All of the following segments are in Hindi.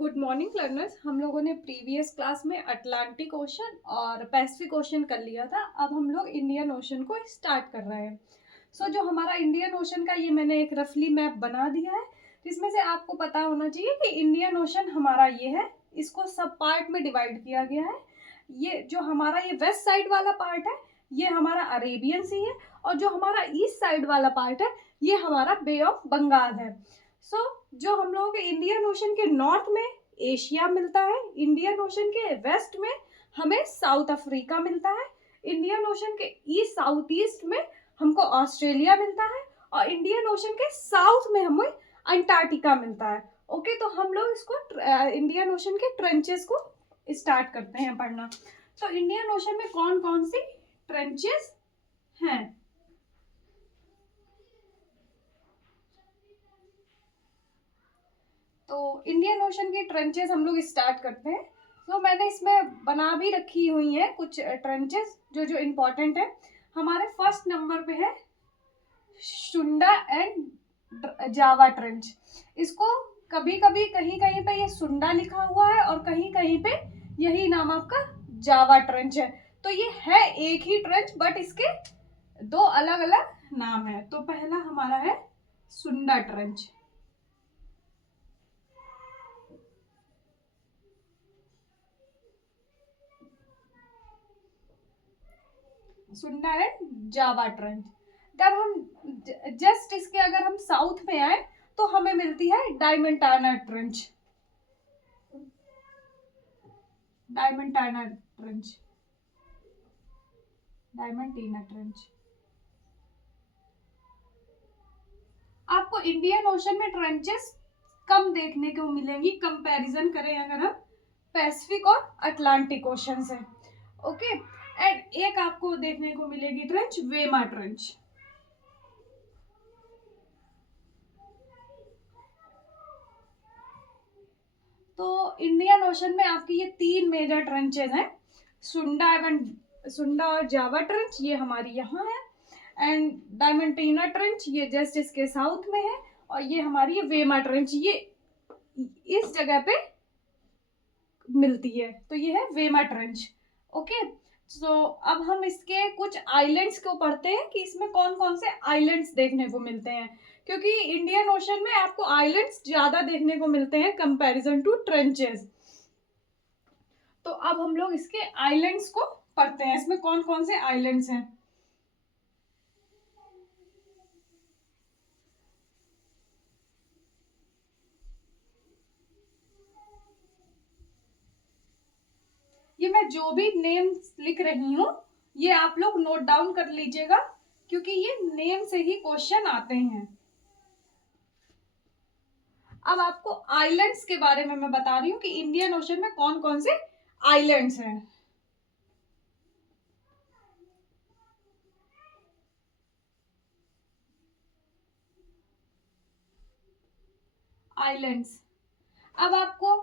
Good morning learners. हम लोगों ने प्रीवियस क्लास में अटलांटिक ओशन और पैसिफिक ओशन कर लिया था। अब हम लोग इंडियन ओशन को स्टार्ट कर रहे हैं। जो हमारा इंडियन ओशन का ये मैंने एक रफली मैप बना दिया है, जिसमें से आपको पता होना चाहिए कि इंडियन ओशन हमारा ये है, इसको सब पार्ट में डिवाइड किया गया है। ये जो हमारा ये वेस्ट साइड वाला पार्ट है ये हमारा अरेबियन सी है, और जो हमारा ईस्ट साइड वाला पार्ट है ये हमारा बे ऑफ बंगाल है। जो हम लोगों के इंडियन ओशन के नॉर्थ में एशिया मिलता है, इंडियन ओशन के वेस्ट में हमें साउथ अफ्रीका मिलता है, इंडियन ओशन के ईस्ट साउथ ईस्ट में हमको ऑस्ट्रेलिया मिलता है, और इंडियन ओशन के साउथ में हमें अंटार्कटिका मिलता है। ओके, तो हम लोग इसको इंडियन ओशन के ट्रेंचेस को स्टार्ट करते हैं पढ़ना। तो इंडियन ओशन में कौन कौन सी ट्रेंचेस हैं? तो इंडियन ओशन की ट्रेंचेस हम लोग स्टार्ट करते हैं। मैंने इसमें बना भी रखी हुई है कुछ ट्रेंचेस जो इम्पोर्टेंट है। हमारे फर्स्ट नंबर पे है सुंडा एंड जावा ट्रेंच। इसको कभी कभी कहीं कहीं पे ये सुंडा लिखा हुआ है और कहीं कहीं पे यही नाम आपका जावा ट्रेंच है। तो ये है एक ही ट्रेंच, बट इसके दो अलग अलग नाम है। तो पहला हमारा है सुंडा ट्रेंच। सुंडा एंड जावा ट्रेंच। जब हम जस्ट इसके अगर हम साउथ में आए तो हमें मिलती है Diamantina trench. Diamantina trench, Diamantina trench. आपको इंडियन ओशन में ट्रेंचेस कम देखने को मिलेंगी कंपैरिजन करें अगर हम पैसिफिक और अटलांटिक ओशन से। ओके, एंड एक आपको देखने को मिलेगी ट्रेंच वेमा ट्रेंच। तो इंडियन ओशन में आपकी ये तीन मेजर ट्रेंचेस हैं, सुंडा और जावा ट्रेंच ये हमारी यहाँ है, एंड डायमंटीना ट्रेंच ये जस्ट इसके साउथ में है, और ये हमारी ये वेमा ट्रेंच ये इस जगह पे मिलती है। तो ये है वेमा ट्रेंच। ओके, अब हम इसके कुछ आइलैंड्स को पढ़ते हैं कि इसमें कौन कौन से आइलैंड्स देखने को मिलते हैं, क्योंकि इंडियन ओशन में आपको आइलैंड्स ज्यादा देखने को मिलते हैं कंपैरिजन टू ट्रेंचेस। तो अब हम लोग इसके आइलैंड्स को पढ़ते हैं, इसमें कौन कौन से आइलैंड्स हैं। ये मैं जो भी नेम लिख रही हूँ ये आप लोग नोट डाउन कर लीजिएगा, क्योंकि ये नेम से ही क्वेश्चन आते हैं। अब आपको आइलैंड्स के बारे में मैं बता रही हूँ कि इंडियन ओशन में कौन कौन से आइलैंड्स हैं। आइलैंड्स, अब आपको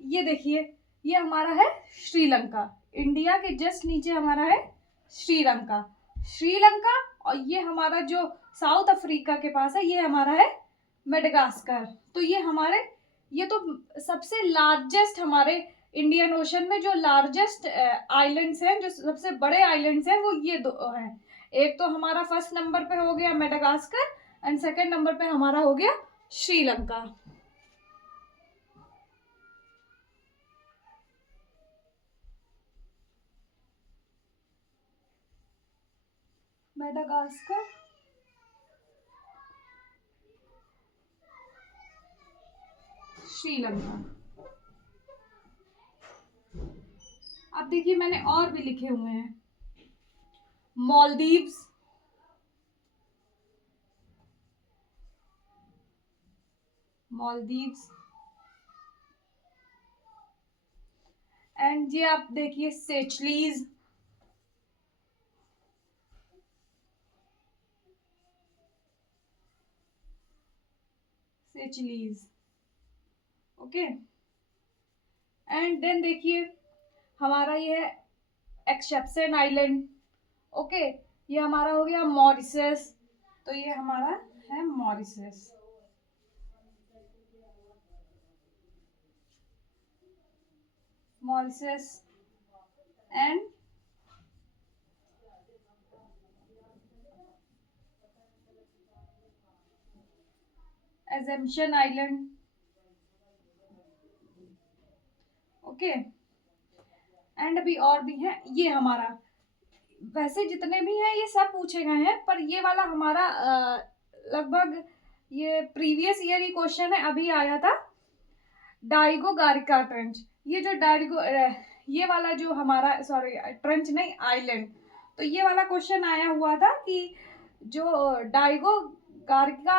ये देखिए, ये हमारा है श्रीलंका। इंडिया के जस्ट नीचे हमारा है श्रीलंका। श्रीलंका, और ये हमारा जो साउथ अफ्रीका के पास है ये हमारा है मेडागास्कर। तो ये तो सबसे लार्जेस्ट हमारे इंडियन ओशन में जो लार्जेस्ट आइलैंड्स हैं, जो सबसे बड़े आइलैंड्स हैं वो ये दो हैं। एक तो हमारा फर्स्ट नंबर पे हो गया मेडागास्कर, एंड सेकंड नंबर पे हमारा हो गया श्रीलंका। मेडागास्कर, श्रीलंका। अब देखिए मैंने और भी लिखे हुए हैं, मालदीव्स, मालदीव्स, एंड ये आप देखिए सेचलीज, सेचलीज। ओके, एंड देन देखिए हमारा ये है एक्सेप्शन आइलैंड। ओके, ये हमारा हो गया मॉरिशस। तो ये हमारा है Mauritius. Mauritius and assumption island. Okay, and अभी और भी है, ये हमारा वैसे जितने भी हैं ये सब पूछे गए हैं, पर ये वाला हमारा लगभग ये प्रीवियस ईयर ही क्वेश्चन है, अभी आया था, डाइगो गारिका ट्रेंच। ये जो डाइगो ये वाला जो हमारा, सॉरी ट्रेंच नहीं, आइलैंड, तो ये वाला क्वेश्चन आया हुआ था कि जो डाइगो गारिका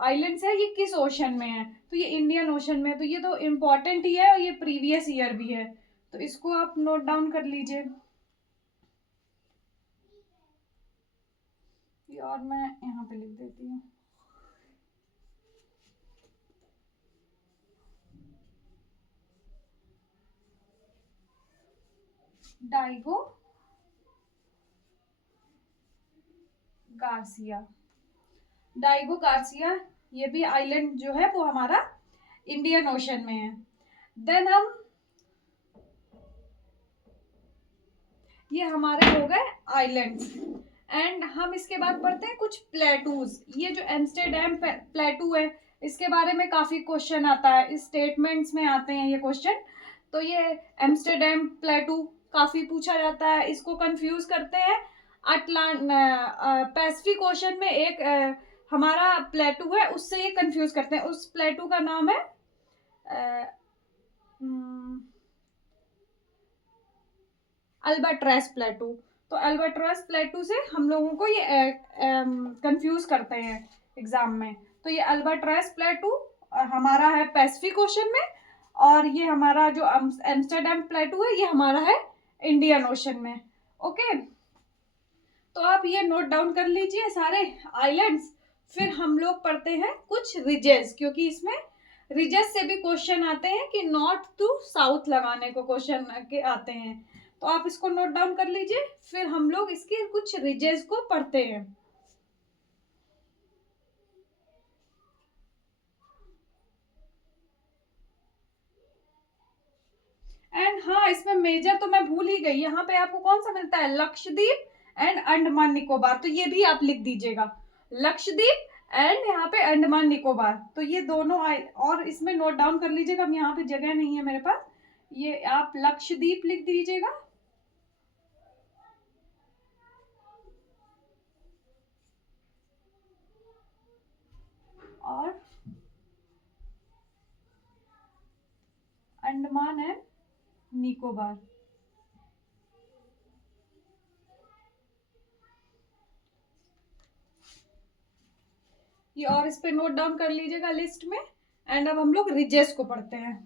आइलैंड्स है ये किस ओशन में है, तो ये इंडियन ओशन में है, तो ये तो इम्पोर्टेंट ही है और ये प्रीवियस ईयर भी है, तो इसको आप नोट डाउन कर लीजिए। और मैं यहाँ पे लिख देती हूँ, डाइगो गार्सिया। डाइगो गार्सिया ये भी आइलैंड जो है वो हमारा इंडियन ओशन में है। देन हम ये हमारे हो गए आइलैंड्स, एंड हम इसके बाद पढ़ते हैं कुछ प्लेटूज। ये जो एम्स्टर्डम प्लेटू है इसके बारे में काफी क्वेश्चन आता है, इस स्टेटमेंट्स में आते हैं ये क्वेश्चन, तो ये एम्स्टर्डम प्लेटू काफी पूछा जाता है, इसको कंफ्यूज करते हैं पैसिफिक ओशन में एक हमारा प्लेटू है उससे ये कंफ्यूज करते हैं, उस प्लेटू का नाम है अल्बाट्रॉस प्लेटू। तो अल्बाट्रॉस प्लेटू से हम लोगों को ये कंफ्यूज करते हैं एग्जाम में, तो ये अल्बाट्रॉस प्लेटू हमारा है पैसिफिक ओशन में, और ये हमारा जो एम्स्टर्डम प्लेटू है ये हमारा है इंडियन ओशन में। ओके, तो आप ये नोट डाउन कर लीजिए सारे आइलैंड्स। फिर हम लोग पढ़ते हैं कुछ रिजेस, क्योंकि इसमें रिजेस से भी क्वेश्चन आते हैं कि नॉर्थ टू साउथ लगाने को क्वेश्चन के आते हैं, तो आप इसको नोट डाउन कर लीजिए, फिर हम लोग इसके कुछ रिजेस को पढ़ते हैं। एंड हाँ, इसमें मेजर तो मैं भूल ही गई, यहाँ पे आपको कौन सा मिलता है, लक्षद्वीप एंड अंडमान निकोबार, तो ये भी आप लिख दीजिएगा, लक्षद्वीप एंड यहाँ पे अंडमान निकोबार, तो ये दोनों और इसमें नोट डाउन कर लीजिएगा, अब यहाँ पे जगह नहीं है मेरे पास, ये आप लक्षद्वीप लिख दीजिएगा, और अंडमान एंड निकोबार। ये और इस पे नोट डाउन कर लीजिएगा लिस्ट में। एंड अब हम लोग रिजेस को पढ़ते हैं।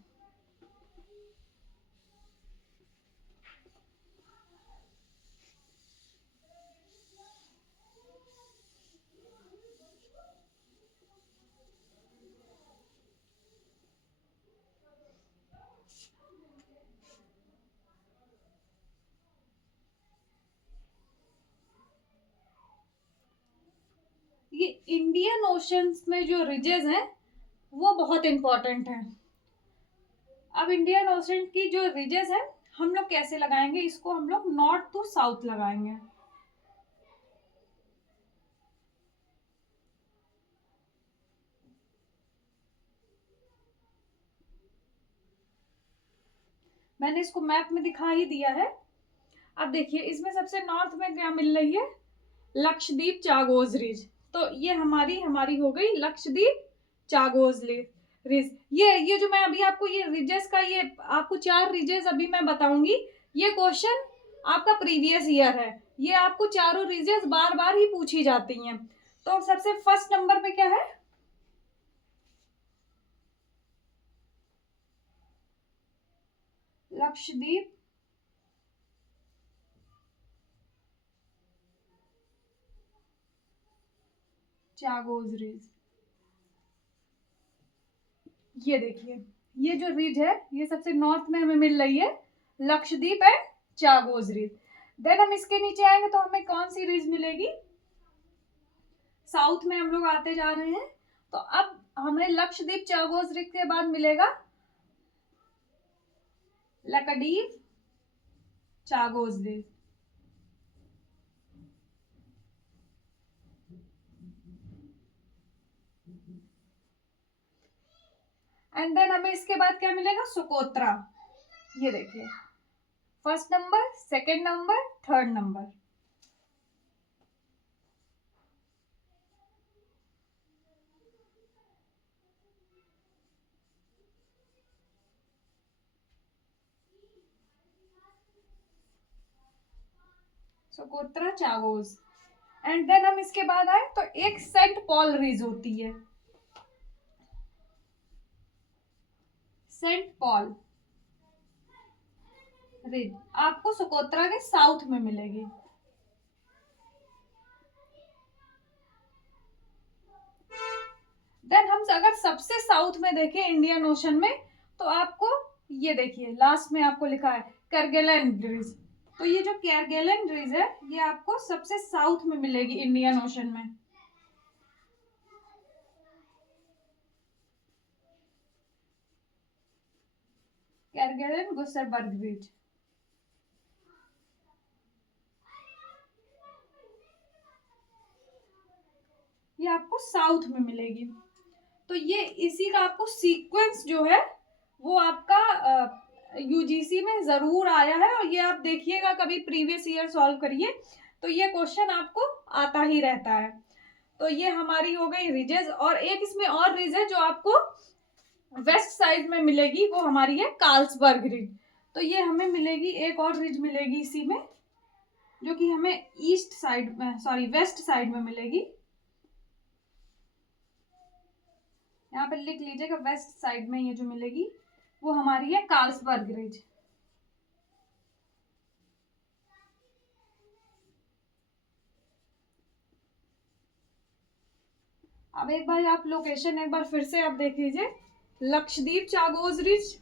ये इंडियन ओशंस में जो रिजेस हैं वो बहुत इंपॉर्टेंट है। अब इंडियन ओशन की जो रिजेस है हम लोग कैसे लगाएंगे, इसको हम लोग नॉर्थ टू साउथ लगाएंगे। मैंने इसको मैप में दिखा ही दिया है। अब देखिए इसमें सबसे नॉर्थ में क्या मिल रही है, लक्षद्वीप चागोज रिज, तो ये हमारी हमारी हो गई लक्षद्वीप चागोज रिज। ये जो मैं अभी आपको ये रिजेस का, ये आपको 4 रिजेस अभी मैं बताऊंगी, ये क्वेश्चन आपका प्रीवियस ईयर है, ये आपको चारों रिजेस बार बार ही पूछी जाती हैं। तो सबसे फर्स्ट नंबर पे क्या है, लक्षद्वीप चागोज रिज। ये देखिए ये जो रिज है ये सबसे नॉर्थ में हमें मिल रही है, लक्षद्वीप एंड चागोज रिज। देन हम इसके नीचे आएंगे तो हमें कौन सी रिज मिलेगी, साउथ में हम लोग आते जा रहे हैं, तो अब हमें लक्षद्वीप चागोज रिज के बाद मिलेगा लक्षद्वीप, चागोस द्वीप। एंड देन हमें इसके बाद क्या मिलेगा, सोकोत्रा। ये देखिए, first number, second number, third number. Socotra, Chagos. And then हम इसके बाद आए तो एक सेंट पॉल रिज होती है, सेंट पॉल रिज आपको सोकोत्रा के साउथ में मिलेगी। देन हम अगर सबसे साउथ में देखें इंडियन ओशन में, तो आपको ये देखिए लास्ट में आपको लिखा है केरगेलन रिज। तो ये जो केरगेलन रिज है ये आपको सबसे साउथ में मिलेगी इंडियन ओशन में। केरगेलन गुसेबर्ग रिज, ये आपको साउथ में मिलेगी। तो ये इसी का आपको सीक्वेंस जो है वो आपका यूजीसी में जरूर आया है, और ये आप देखिएगा कभी प्रीवियस ईयर सॉल्व करिए तो ये क्वेश्चन आपको आता ही रहता है। तो ये हमारी हो गई रिजेस, और एक इसमें और रिज है जो आपको वेस्ट साइड में मिलेगी, वो हमारी है कार्ल्सबर्ग रिज। तो ये हमें मिलेगी, एक और रिज मिलेगी इसी में जो कि हमें ईस्ट साइड में, सॉरी वेस्ट साइड में मिलेगी। यहाँ पे लिख लीजिएगा, वेस्ट साइड में ये जो मिलेगी वो हमारी है कार्ल्सबर्ग रिज। अब एक बार आप लोकेशन एक बार फिर से आप देख लीजिए, लक्षद्वीप चागोस रिज,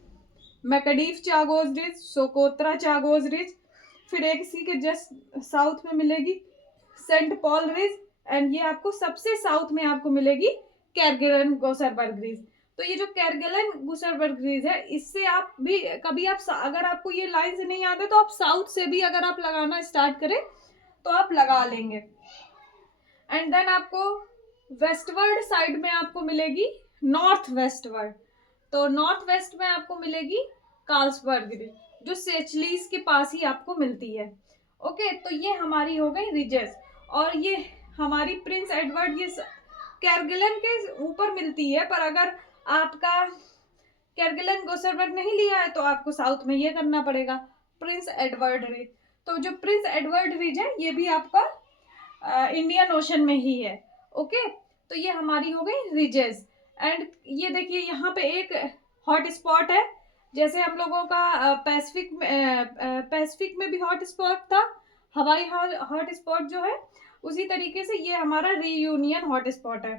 मैकडीफ Chagos ridge, Socotra Chagos ridge, फिर एक इसी के जस्ट साउथ में मिलेगी सेंट पॉल रिज, एंड ये आपको सबसे साउथ में आपको मिलेगी केरगेलन गुसेबर्ग रिज। तो ये जो केरगेलन गुसेबर्ग रिज है, इससे आप भी कभी आप अगर आपको ये लाइन से नहीं याद है तो आप साउथ से भी अगर आप लगाना स्टार्ट करें तो आप लगा लेंगे। एंड देन आपको वेस्टवर्ड साइड में आपको मिलेगी नॉर्थ वेस्टवर्ड। तो नॉर्थ वेस्ट में आपको मिलेगी कार्ल्सबर्ग रिज, जो सेचलीज के पास ही आपको मिलती है। ओके, तो ये हमारी हो गई रिजेस, और ये हमारी प्रिंस एडवर्ड ये केरगेलन के ऊपर मिलती है, पर अगर आपका केरगेलन गुसेबर्ग नहीं लिया है तो आपको साउथ में ये करना पड़ेगा, प्रिंस एडवर्ड रिज। तो जो प्रिंस एडवर्ड रिज है ये भी आपका इंडियन ओशन में ही है। ओके, तो ये हमारी हो गई रिजेस। एंड ये देखिए यहाँ पे एक हॉट स्पॉट है, जैसे हम लोगों का पैसिफिक में भी हॉट स्पॉट था, हवाई हॉट स्पॉट जो है, उसी तरीके से ये हमारा रीयूनियन हॉट स्पॉट है।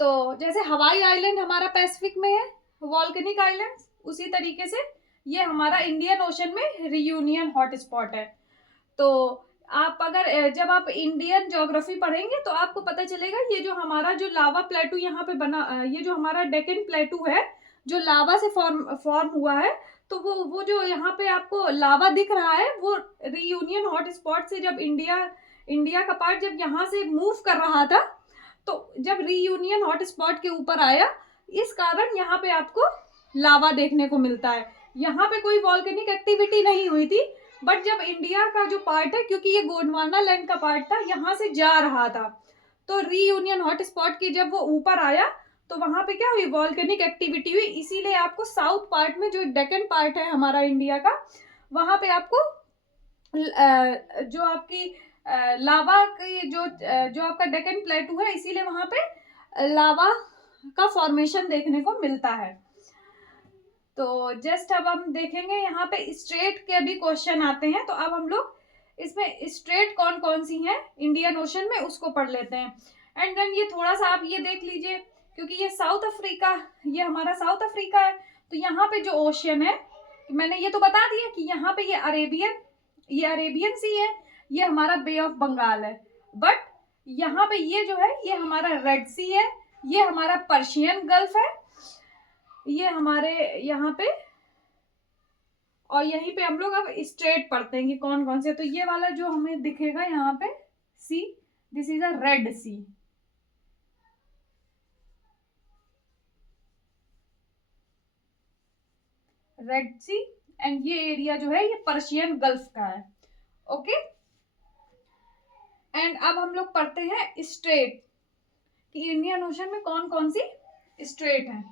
तो जैसे हवाई आइलैंड हमारा पैसिफिक में है, वॉल्केनिक आइलैंड, उसी तरीके से ये हमारा इंडियन ओशन में रीयूनियन हॉट स्पॉट है। तो आप अगर जब आप इंडियन ज्योग्राफी पढ़ेंगे तो आपको पता चलेगा ये जो हमारा जो लावा प्लेटू यहाँ पे बना, ये जो हमारा डेक्कन प्लेटू है जो लावा से फॉर्म हुआ है, तो वो जो यहाँ पे आपको लावा दिख रहा है वो रीयूनियन हॉट स्पॉट से जब इंडिया का पार्ट जब यहाँ से मूव कर रहा था, तो जब रीयूनियन हॉट स्पॉट के ऊपर आया, इस कारण यहाँ पे आपको लावा देखने को मिलता है। यहाँ पे कोई वॉल्केनिक एक्टिविटी नहीं हुई थी, बट जब इंडिया का जो पार्ट है, क्योंकि ये गोंडवाना लैंड का पार्ट था, यहाँ से जा रहा था, तो रीयूनियन हॉट स्पॉट की जब वो ऊपर आया तो वहां पे क्या हुई, वॉल्केनिक एक्टिविटी हुई। इसीलिए आपको साउथ पार्ट में जो डेक्कन पार्ट है हमारा इंडिया का, वहां पे आपको जो आपकी लावा की जो आपका डेक्कन प्लेटू है, इसीलिए वहां पे लावा का फॉर्मेशन देखने को मिलता है। तो जस्ट अब हम देखेंगे यहाँ पे स्ट्रेट के भी क्वेश्चन आते हैं, तो अब हम लोग इसमें स्ट्रेट कौन कौन सी हैं इंडियन ओशन में उसको पढ़ लेते हैं। एंड देन ये थोड़ा सा आप ये देख लीजिए, क्योंकि ये साउथ अफ्रीका, ये हमारा साउथ अफ्रीका है, तो यहाँ पे जो ओशियन है, मैंने ये तो बता दिया कि यहाँ पे ये अरेबियन सी है, ये हमारा बे ऑफ बंगाल है, बट यहाँ पे ये जो है ये हमारा रेड सी है, ये हमारा पर्शियन गल्फ है, ये हमारे यहाँ पे और यहीं पे हम लोग अब स्ट्रेट पढ़ते हैं कि कौन कौन से। तो ये वाला जो हमें दिखेगा यहाँ पे sea, this is a Red Sea. Red Sea, and ये एरिया जो है ये पर्शियन गल्फ का है। ओके, एंड अब हम लोग पढ़ते हैं स्ट्रेट कि इंडियन ओशन में कौन कौन सी स्ट्रेट है।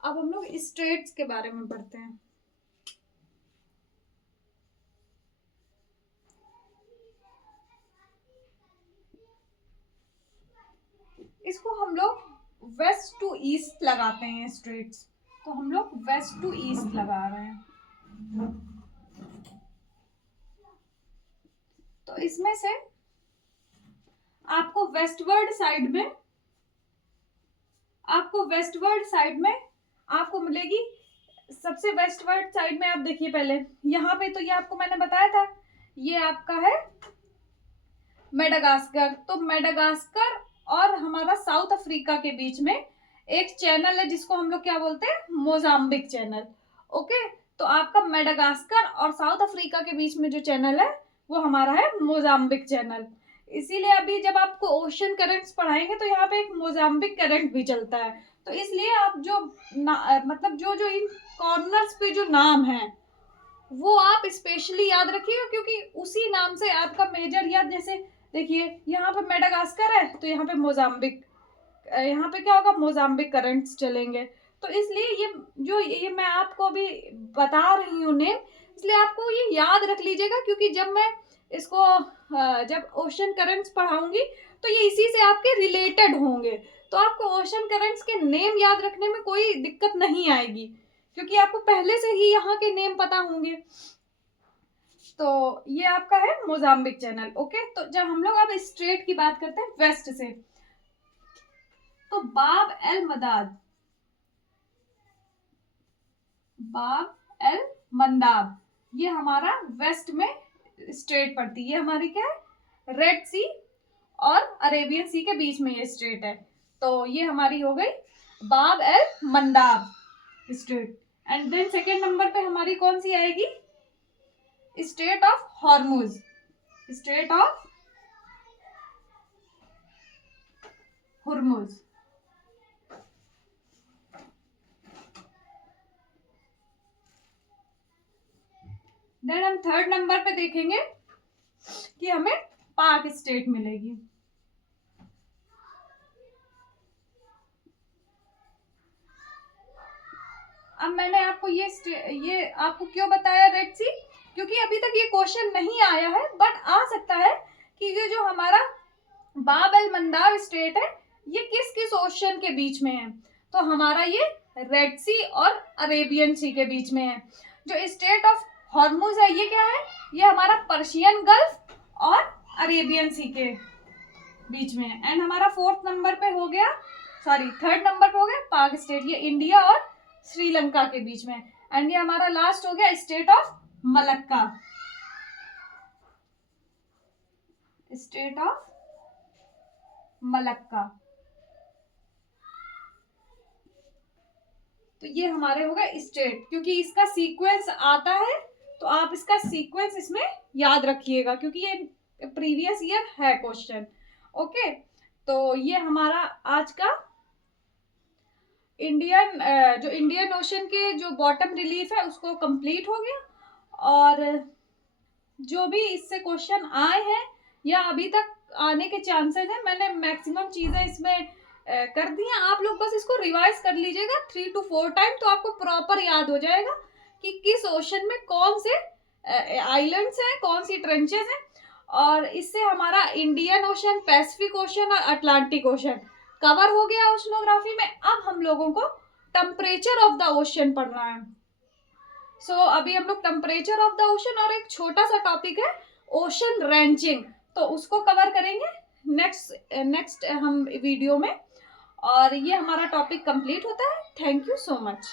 अब हम लोग स्ट्रेट्स के बारे में पढ़ते हैं। इसको हम लोग वेस्ट टू ईस्ट लगाते हैं स्ट्रेट्स, तो हम लोग वेस्ट टू ईस्ट लगा रहे हैं। तो इसमें से आपको वेस्टवर्ड साइड में आपको मिलेगी, सबसे वेस्टवर्ड साइड में आप देखिए पहले यहाँ पे, तो ये आपको मैंने बताया था ये आपका है मेडागास्कर। तो मेडागास्कर और हमारा साउथ अफ्रीका के बीच में एक चैनल है जिसको हम लोग क्या बोलते हैं, मोजाम्बिक चैनल। ओके, तो आपका मेडागास्कर और साउथ अफ्रीका के बीच में जो चैनल है वो हमारा है मोजाम्बिक चैनल। इसीलिए अभी जब आपको ओशन करंट्स पढ़ाएंगे तो यहाँ पे एक मोजाम्बिक करंट भी चलता है। तो इसलिए आप जो मतलब जो जो इन कॉर्नर्स पे जो नाम है वो आप स्पेशली याद रखिएगा, क्योंकि उसी नाम से आपका मेजर याद, जैसे देखिए यहाँ पे मेडागास्कर है तो यहाँ पे मोजाम्बिक, यहाँ पे क्या होगा, मोजाम्बिक करंट्स चलेंगे। तो इसलिए ये जो ये मैं आपको अभी बता रही हूँ नेम, इसलिए आपको ये याद रख लीजिएगा, क्योंकि जब मैं इसको जब ओशन करंट्स पढ़ाऊंगी तो ये इसी से आपके रिलेटेड होंगे। तो आपको ओशन करंट्स के नेम याद रखने में कोई दिक्कत नहीं आएगी, क्योंकि आपको पहले से ही यहाँ के नेम पता होंगे। तो ये आपका है मोजाम्बिक चैनल। ओके, तो जब हम लोग अब स्ट्रेट की बात करते हैं वेस्ट से, तो बाब एल मंदाब ये हमारा वेस्ट में स्ट्रेट पड़ती है। ये हमारी क्या है, रेड सी और अरेबियन सी के बीच में ये स्ट्रेट है। तो ये हमारी हो गई Bab el Mandeb strait. And then second number पे हमारी कौन सी आएगी, strait of Hormuz. Strait of Hormuz. Then हम थर्ड नंबर पे देखेंगे कि हमें पाक स्टेट मिलेगी। अब मैंने आपको ये आपको क्यों बताया रेड सी, क्योंकि अभी तक ये क्वेश्चन नहीं आया है, बट आ सकता है कि ये जो हमारा बाब एल मंदाब स्टेट है ये किस किस ओशन के बीच में है। तो हमारा ये रेड सी और अरेबियन सी के बीच में है। जो स्टेट ऑफ हॉर्मुज है ये क्या है, ये हमारा पर्शियन गल्फ और अरेबियन सी के बीच में है। एंड हमारा फोर्थ नंबर पे हो गया, सॉरी थर्ड नंबर पे हो गया पाक स्टेट, ये इंडिया और श्रीलंका के बीच में। एंड ये हमारा लास्ट हो गया state of Malacca. State of Malacca. तो ये हमारे हो गए स्टेट, क्योंकि इसका सीक्वेंस आता है तो आप इसका सीक्वेंस इसमें याद रखिएगा, क्योंकि ये प्रीवियस ईयर है क्वेश्चन। ओके, तो ये हमारा आज का जो इंडियन ओशन के जो बॉटम रिलीफ है उसको कंप्लीट हो गया। और जो भी इससे क्वेश्चन आए हैं या अभी तक आने के चांसेस हैं, मैंने मैक्सिमम चीजें इसमें कर दी हैं। आप लोग बस इसको रिवाइज कर लीजिएगा 3 to 4 टाइम, तो आपको प्रॉपर याद हो जाएगा कि किस ओशन में कौन से आइलैंड्स हैं, कौन सी ट्रेंचेस हैं। और इससे हमारा इंडियन ओशन, पैसिफिक ओशन और अटलांटिक ओशन कवर हो गया ओशनोग्राफी में। अब हम लोगों को टेम्परेचर ऑफ द ओशन पढ़ना है। सो अभी हम लोग टेम्परेचर ऑफ द ओशन और एक छोटा सा टॉपिक है ओशन रेंचिंग, तो उसको कवर करेंगे नेक्स्ट हम वीडियो में, और ये हमारा टॉपिक कंप्लीट होता है। Thank you so much.